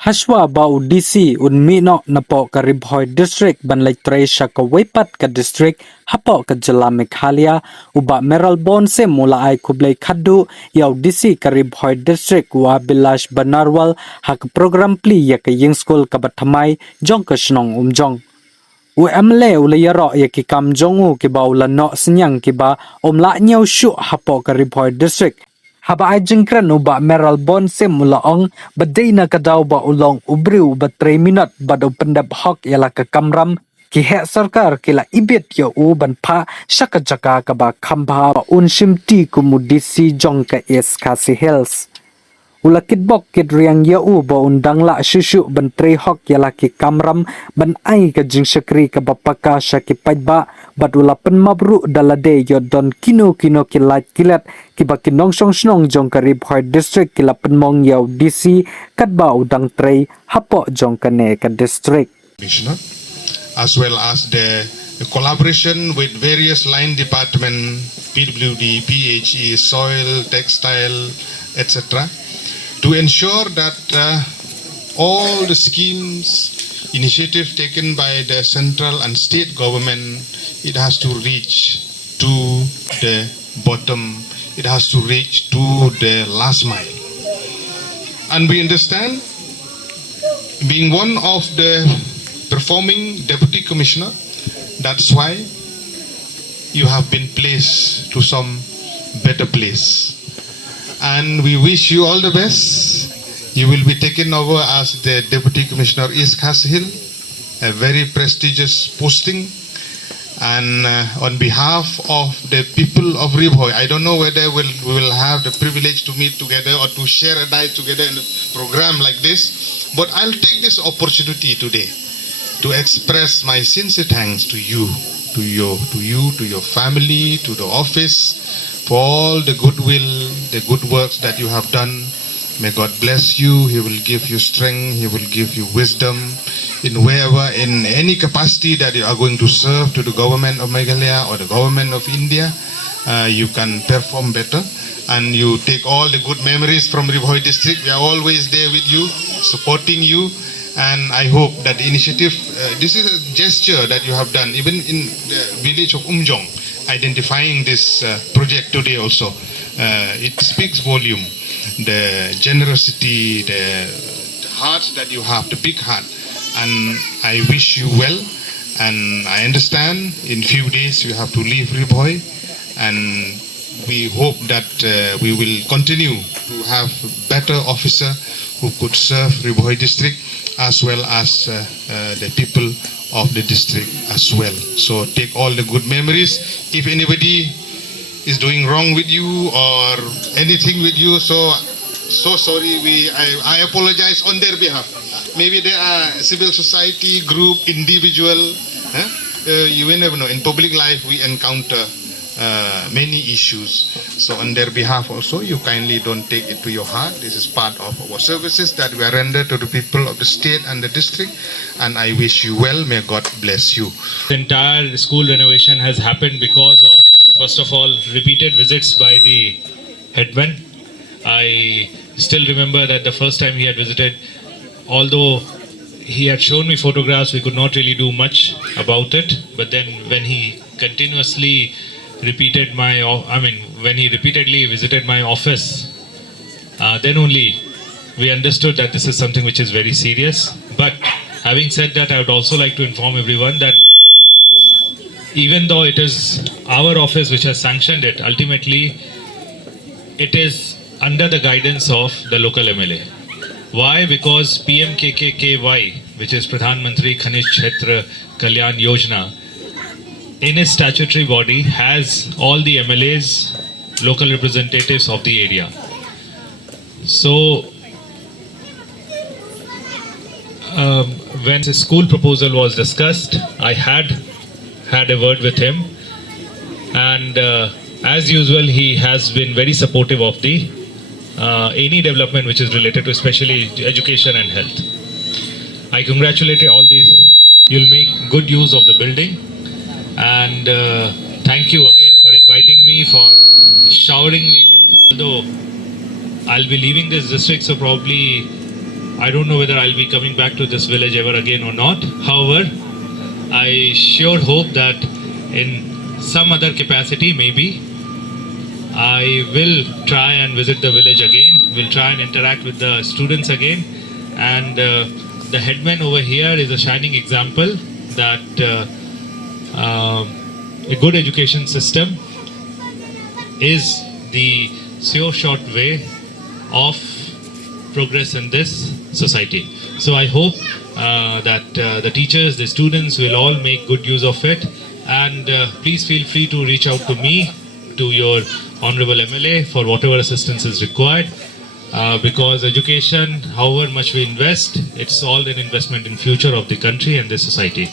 Hashuwa bau DC unmino napo ka Ri-Bhoi district banlay Tresya ka Weipat ka district hapo ka Jala Meghalaya uba Mayralborn se mula ay kublay khadu yaw DC ka Ri-Bhoi district wa Bilash Banarwal hak program pli ya ka ying school ka Bathamay jong ka snong umjong. UMLE ulayaro ya ki kam jongu ki ba ulano senyang ki ba omla nyaw shu hapo ka Ri-Bhoi district. Haba ay jengkran uba Mayralborn se mulaong badai na kadaw ba ulong ubriw ba 3 minute ba daw pendap hok yala ka kamram ki hek sarkar kila ibit ya u ban pa syaka jaka ka ba kamba ba unshimti kumudisi jong ka es kasi hills. Ulakit bok kit riang ya u ba undang la shushu ban 3 hok yala ki kamram ban ay ka jing syakri ka bapaka syaki pajba bat ulapan mabru dalade yo don kino kilat kilat kiba kinong snong jong ka Ri-Bhoi district kila penmong yaw DC kadba udang tray hapo jong kane ka district. As well as the collaboration with various line department, PWD, PHE, soil, textile, etc. to ensure that all the schemes, initiative taken by the central and state government, it has to reach to the bottom, it has to reach to the last mile. And we understand, being one of the performing deputy commissioner, that's why you have been placed to some better place. And we wish you all the best. You will be taken over as the Deputy Commissioner East Khas Hill, a very prestigious posting. And on behalf of the people of Ri-Bhoi, I don't know whether we will have the privilege to meet together or to share a night together in a program like this. But I'll take this opportunity today to express my sincere thanks to you, to your family, to the office, for all the goodwill, the good works that you have done. May God bless you. He will give you strength. He will give you wisdom in wherever, in any capacity that you are going to serve to the government of Meghalaya or the government of India. You can perform better, and you take all the good memories from Ri-Bhoi district. We are always there with you, supporting you. And I hope that the initiative, this is a gesture that you have done, even in the village of Umjong, identifying this project today also. It speaks volume, the generosity, the heart that you have, the big heart. And I wish you well. And I understand in few days you have to leave Ri-Bhoi. And we hope that we will continue to have better officer who could serve Ri-Bhoi district as well as the people of the district as well. So take all the good memories. If anybody is doing wrong with you or anything with you, so sorry. I apologize on their behalf. Maybe there are civil society group, individual. You will never know. In public life, we encounter many issues. So on their behalf also, you kindly don't take it to your heart. This is part of our services that we are rendered to the people of the state and the district. And I wish you well. May God bless you. The entire school renovation has happened because of, first of all, repeated visits by the headman. I still remember that the first time he had visited, although he had shown me photographs, we could not really do much about it. But then when he continuously repeatedly visited my office, then only we understood that this is something which is very serious. But having said that, I would also like to inform everyone that even though it is our office which has sanctioned it, ultimately it is under the guidance of the local MLA. Why? Because PMKKKY, which is Pradhan Mantri Khanij Kshetra Kalyan Yojana, in its statutory body has all the MLAs, local representatives of the area. So when the school proposal was discussed, I had a word with him, and as usual he has been very supportive of the any development which is related to especially education and health. I congratulate all these. You'll make good use of the building. And thank you again for inviting me, for showering me with, although I'll be leaving this district, so probably I don't know whether I'll be coming back to this village ever again or not. However, I sure hope that in some other capacity, maybe, I will try and visit the village again, will try and interact with the students again. And the headman over here is a shining example that a good education system is the sure short way of progress in this society. So I hope that the teachers, the students will all make good use of it. And please feel free to reach out to me, to your Honorable MLA for whatever assistance is required. Because education, however much we invest, it's all an investment in future of the country and the society.